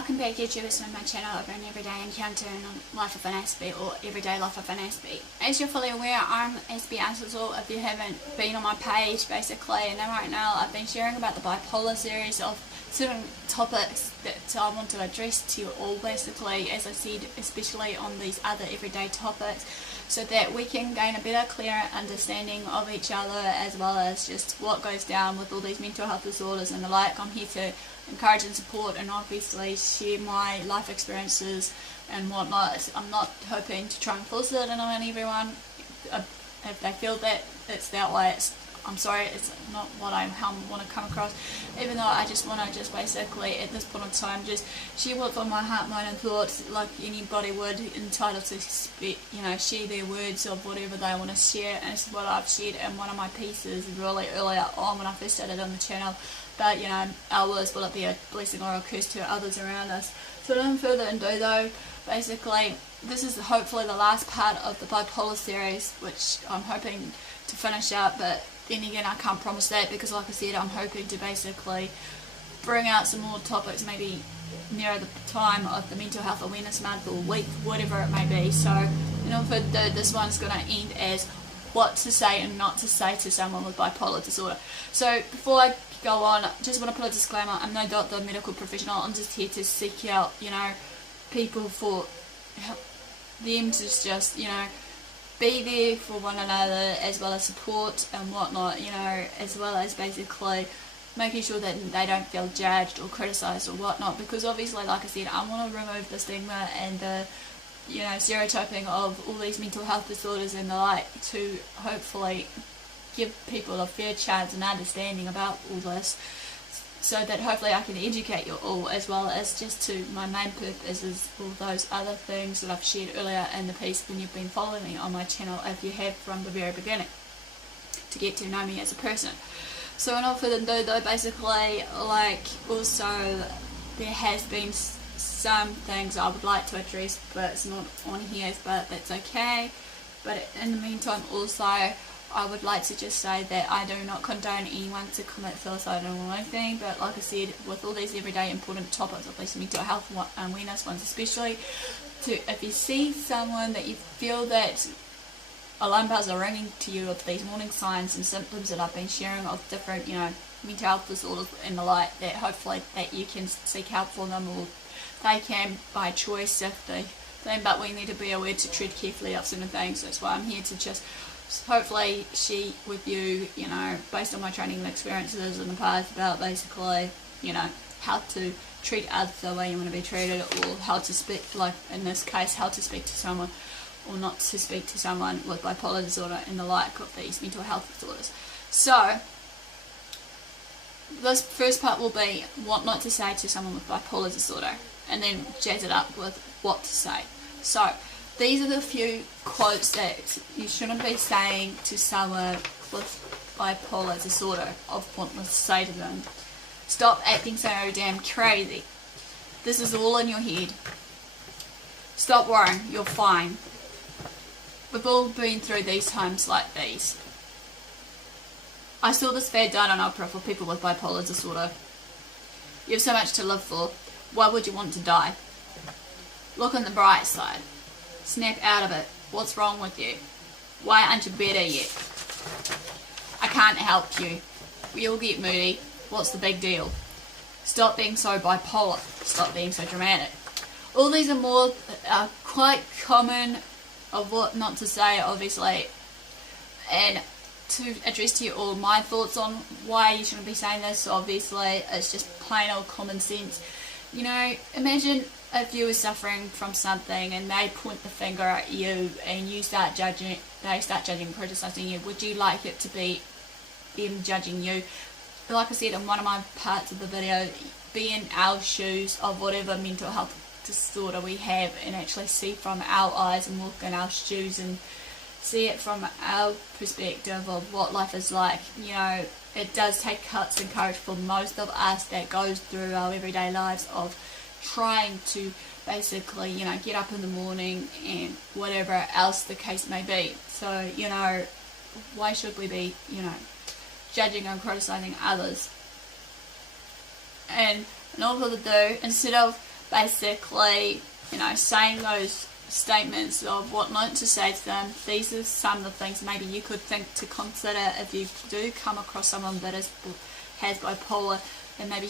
Welcome back, YouTubers, to my channel of an everyday encounter in life of an Aspie, or everyday life of an Aspie. As you're fully aware, I'm AspieAnswersAll. If you haven't been on my page, basically, and right now I've been sharing about the bipolar series of certain topics that I want to address to you all, basically, as I said, especially on these other everyday topics, so that we can gain a better, clearer understanding of each other, as well as just what goes down with all these mental health disorders and the like. I'm here to encourage and support and obviously share my life experiences and whatnot. I'm not hoping to try and force it on everyone. If they feel that it's that way, I'm sorry, it's not what I want to come across, even though I just want to basically at this point in time just share what's on my heart, mind and thoughts, like anybody would, entitled to share their words of whatever they want to share. And it's what I've shared in one of my pieces really earlier on when I first started on the channel. But our words, will it be a blessing or a curse to others around us? So without further ado though, basically this is hopefully the last part of the bipolar series, which I'm hoping to finish up, but then again I can't promise that, because like I said, I'm hoping to basically bring out some more topics maybe nearer the time of the Mental Health Awareness Month or week, whatever it may be. So this one's going to end as what to say and not to say to someone with bipolar disorder. So before I go on, just want to put a disclaimer, I'm no doctor, medical professional. I'm just here to seek out people for them to just be there for one another, as well as support and whatnot, as well as basically making sure that they don't feel judged or criticised or whatnot, because obviously, like I said, I want to remove the stigma and the stereotyping of all these mental health disorders and the like, to hopefully give people a fair chance and understanding about all this, so that hopefully I can educate you all, as well as just to my main purpose is all those other things that I've shared earlier in the piece when you've been following me on my channel, if you have from the very beginning, to get to know me as a person. So without further ado though, basically, also there has been some things I would like to address, but it's not on here, but that's okay. But in the meantime, also I would like to just say that I do not condone anyone to commit suicide or anything, but like I said, with all these everyday important topics of these mental health awareness ones especially, if you see someone that you feel that alarm bells are ringing to you of these warning signs and symptoms that I've been sharing of different mental health disorders and the like, that hopefully that you can seek help for them, or they can by choice if they think, but we need to be aware to tread carefully of certain things. That's why I'm here to just hopefully share with you, based on my training and experiences in the past, about basically, how to treat others the way you want to be treated, or how to speak, like in this case, how to speak to someone or not to speak to someone with bipolar disorder and the like of these mental health disorders. So this first part will be what not to say to someone with bipolar disorder, and then jazz it up with what to say. So these are the few quotes that you shouldn't be saying to someone with bipolar disorder, of what to say to them. Stop acting so damn crazy. This is all in your head. Stop worrying, you're fine. We've all been through these times like these. I saw this fad done on opera for people with bipolar disorder. You have so much to live for. Why would you want to die? Look on the bright side. Snap out of it. What's wrong with you? Why aren't you better yet? I can't help you. We all get moody. What's the big deal? Stop being so bipolar. Stop being so dramatic. All these are quite common of what not to say, obviously, and to address to you all my thoughts on why you shouldn't be saying this. Obviously, it's just plain old common sense. Imagine if you were suffering from something and they point the finger at you and you start judging, they start judging and criticising you. Would you like it to be them judging you? Like I said in one of my parts of the video, be in our shoes of whatever mental health disorder we have, and actually see from our eyes and walk in our shoes and see it from our perspective of what life is like. It does take guts and courage for most of us that goes through our everyday lives of trying to basically, get up in the morning and whatever else the case may be. So, why should we be, judging and criticising others? And in all of the do, instead of basically, saying those statements of what not to say to them. These are some of the things maybe you could think to consider if you do come across someone that has bipolar, and maybe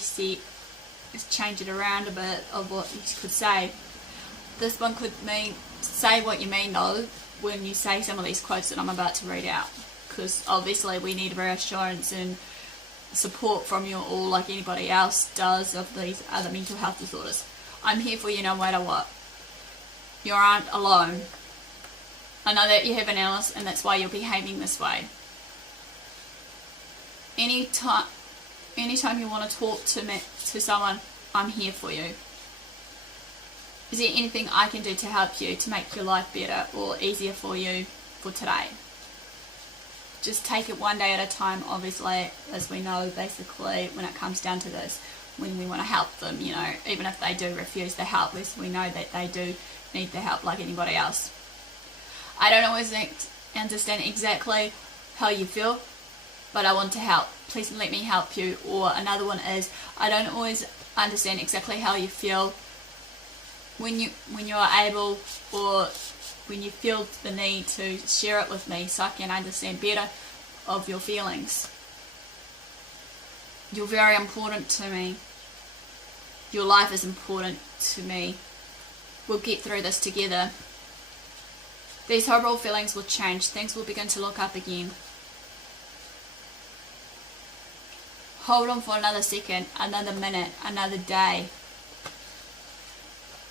change it around a bit of what you could say. This one could mean, say what you mean though when you say some of these quotes that I'm about to read out, because obviously we need reassurance and support from you all like anybody else does of these other mental health disorders. I'm here for you no matter what. You aren't alone. I know that you have an illness and that's why you're behaving this way. Anytime you want to talk to someone, I'm here for you. Is there anything I can do to help you to make your life better or easier for you for today? Just take it one day at a time, obviously, as we know, basically, when it comes down to this, when we want to help them, even if they do refuse the help, we know that they do need the help like anybody else. I don't always understand exactly how you feel, but I want to help. Please let me help you. Or another one is, I don't always understand exactly how you feel. When you are able, or when you feel the need to share it with me so I can understand better of your feelings. You're very important to me. Your life is important to me. We'll get through this together. These horrible feelings will change. Things will begin to look up again. Hold on for another second, another minute, another day.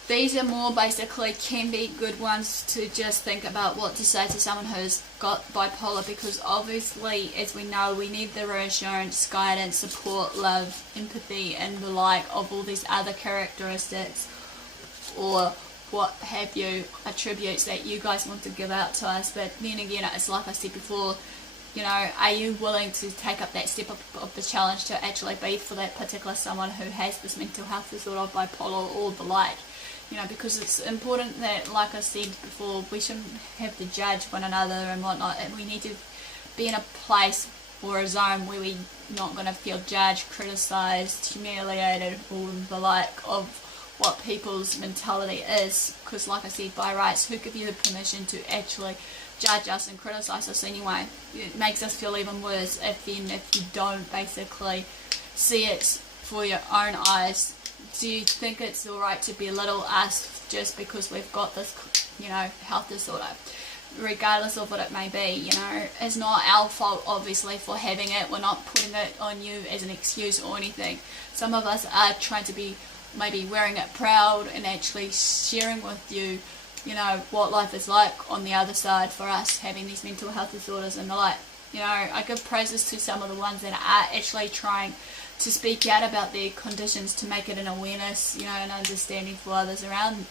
These are more basically can be good ones to just think about what to say to someone who's got bipolar, because obviously, as we know, we need the reassurance, guidance, support, love, empathy, and the like of all these other characteristics or what have you, attributes that you guys want to give out to us. But then again, it's like I said before, are you willing to take up that step of the challenge to actually be for that particular someone who has this mental health disorder, bipolar, or the like? Because it's important that, like I said before, we shouldn't have to judge one another and whatnot, and we need to be in a place or a zone where we're not going to feel judged, criticised, humiliated, or the like of what people's mentality is. Because, like I said, by rights, who give you the permission to actually judge us and criticise us anyway? It makes us feel even worse if you don't basically see it for your own eyes. Do you think it's alright to belittle us just because we've got this, health disorder? Regardless of what it may be, it's not our fault, obviously, for having it. We're not putting it on you as an excuse or anything. Some of us are trying to be maybe wearing it proud and actually sharing with you, what life is like on the other side for us having these mental health disorders and the like. I give praises to some of the ones that are actually trying to speak out about their conditions to make it an awareness, and understanding for others around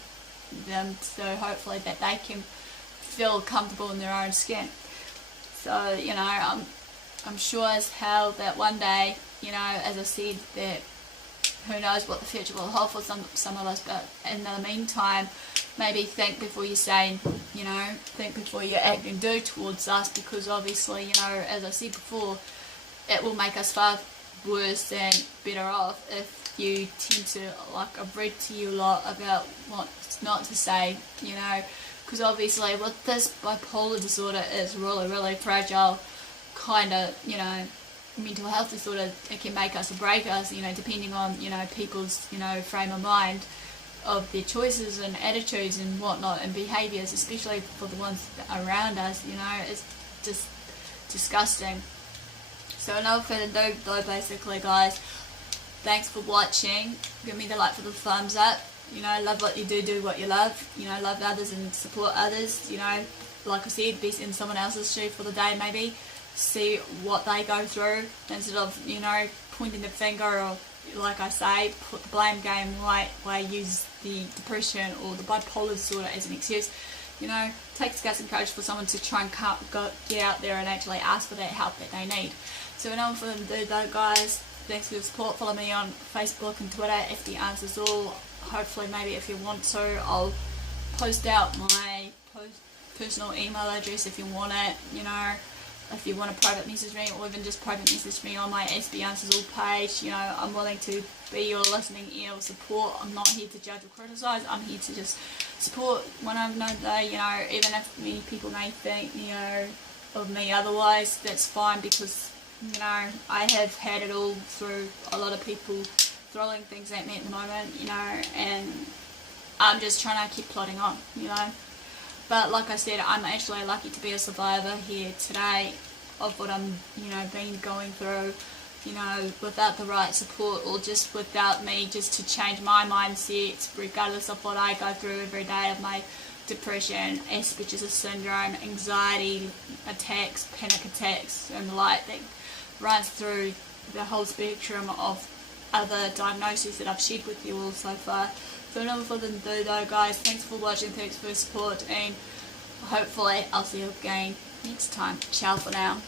them, so hopefully that they can feel comfortable in their own skin. So, I'm sure as hell that one day, as I said, that who knows what the future will hold for some of us, but in the meantime, maybe think before you say, think before you act and do towards us, because obviously, as I said before, it will make us far worse than better off if you tend to, like I've read to you a lot about what not to say, because obviously with this bipolar disorder is really, really fragile kind of, mental health disorder. It can make us or break us, depending on, people's, frame of mind of their choices and attitudes and whatnot and behaviours, especially for the ones around us, it's just disgusting. So enough further ado though, basically guys, thanks for watching. Give me the like for the thumbs up. Love what you do what you love. Love others and support others. Like I said, be in someone else's shoe for the day maybe. See what they go through instead of, pointing the finger or, like I say, put the blame game why use the depression or the bipolar disorder as an excuse. Takes guts and courage for someone to try and get out there and actually ask for that help that they need. So enough for them to do though, guys. Thanks for your support. Follow me on Facebook and Twitter, AspieAnswersAll. Hopefully, maybe if you want to, I'll post out my personal email address if you want it. if you want to private message me, or even just private message me on my AspieAnswersAll page. You know, I'm willing to be your listening ear or support. I'm not here to judge or criticise. I'm here to just support one another. You know, even if many people may think, you know, of me otherwise, that's fine, because, you know, I have had it all through a lot of people throwing things at me at the moment, you know, and I'm just trying to keep plodding on, you know. But like I said, I'm actually lucky to be a survivor here today of what I'm, you know, been going through, you know, without the right support, or just without me just to change my mindset, regardless of what I go through every day, of my depression, Asperger's syndrome, anxiety attacks, panic attacks, and the like, that runs through the whole spectrum of other diagnoses that I've shared with you all so far. So no further ado though, guys, thanks for watching, thanks for your support, and hopefully I'll see you again next time. Ciao for now.